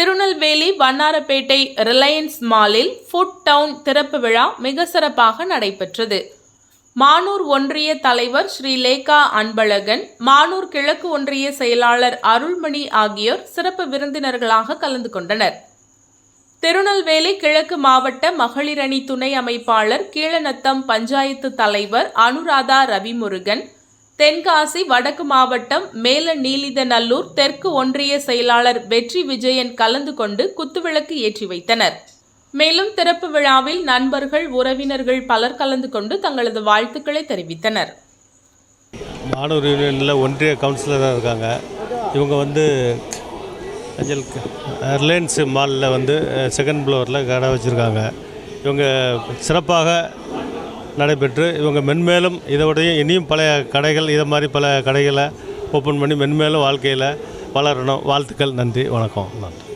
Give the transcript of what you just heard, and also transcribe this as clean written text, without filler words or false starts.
Tirunelveli Vannarapettai Reliance மாலில் food down திறப்பு விழா மிக சிறப்பாக நடைபெற்றது. மானூர் ஒன்றிய தலைவர் ஸ்ரீலேகா அன்பழகன், மானூர் கிழக்கு ஒன்றிய செயலாளர் அருள்மணி ஆகியோர் சிறப்பு விருந்தினர்களாக கலந்து கொண்டனர். திருநெல்வேலி கிழக்கு மாவட்ட மகளிர் அணி துணை அமைப்பாளர் கீழநத்தம் பஞ்சாயத்து தலைவர் அனுராதா ரவிமுருகன், தென்காசி வடக்கு மாவட்டம் மேல நீலிதநல்லூர் தெற்கு ஒன்றிய செயலாளர் வெற்றி விஜயன் கலந்து கொண்டு குத்துவிளக்கு ஏற்றி வைத்தனர். மேலும் திறப்பு விழாவில் நண்பர்கள், உறவினர்கள் பலர் கலந்து கொண்டு தங்களது வாழ்த்துக்களை தெரிவித்தனர். மானூர் யூனியனில் ஒன்றிய கவுன்சிலராக இருக்காங்க. இவங்க ரிலையன்ஸ் மாலில் செகண்ட் ஃப்ளோரில் கடை வச்சுருக்காங்க. இவங்க சிறப்பாக நடைபெற்று இவங்க மென்மேலும் இதோடைய இனியும் பல கடைகள், இதை மாதிரி பல கடைகளை ஓப்பன் பண்ணி மென்மேலும் வாழ்க்கையில் வளரணும். வாழ்த்துக்கள். நன்றி, வணக்கம். நன்றி.